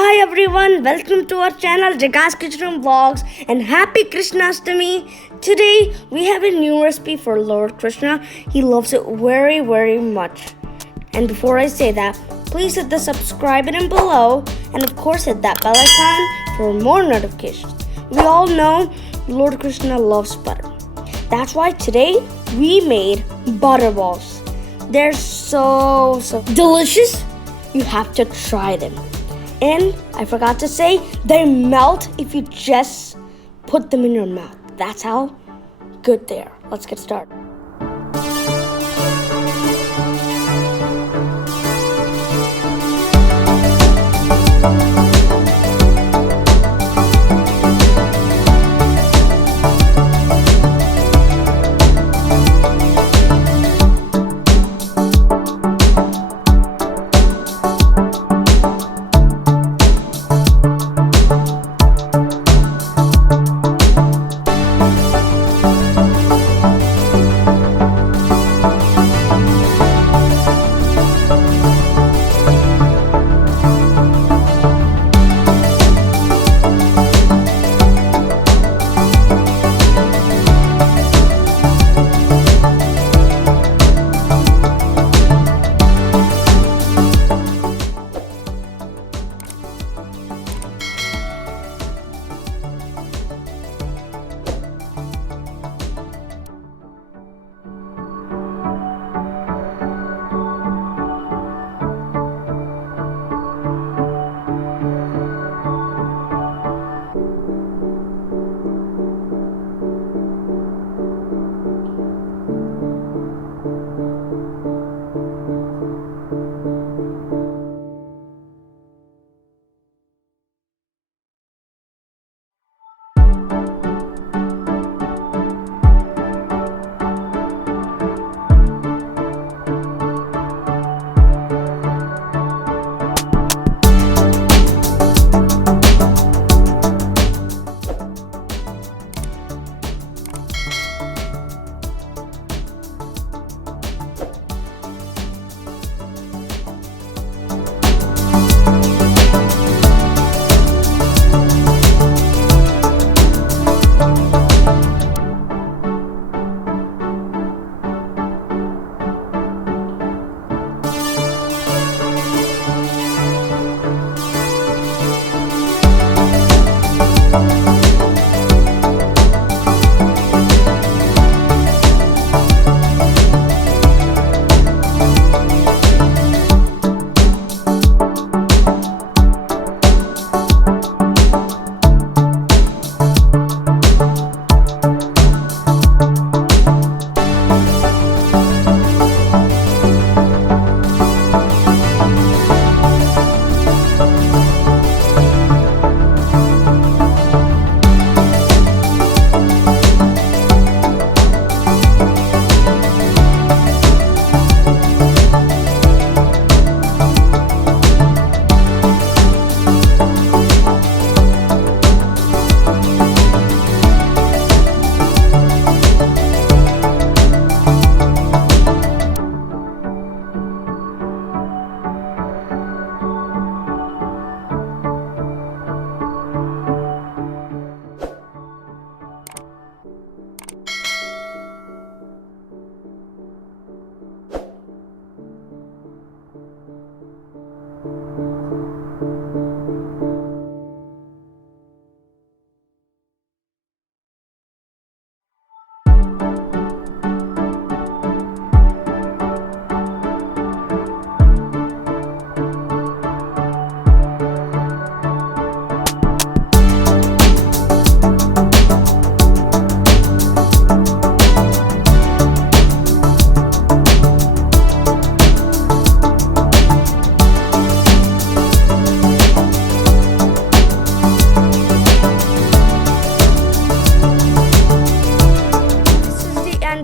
Hi everyone, welcome to our channel Jagas Kitchen&Vlogs and happy Krishnashtami. Today we have a new recipe for Lord Krishna. He loves it very much. And before I say that, please hit the subscribe button below and of course hit that bell icon for more notifications. We all know Lord Krishna loves butter. That's why today we made butter balls. They're so delicious. You have to try them. And I forgot to say, they melt if you just put them in your mouth. That's how good they are. Let's get started.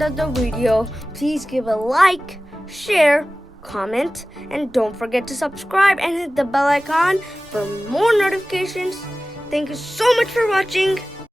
Of the video, please give a like, share, comment, and don't forget to subscribe and hit the bell icon for more notifications. Thank you so much for watching.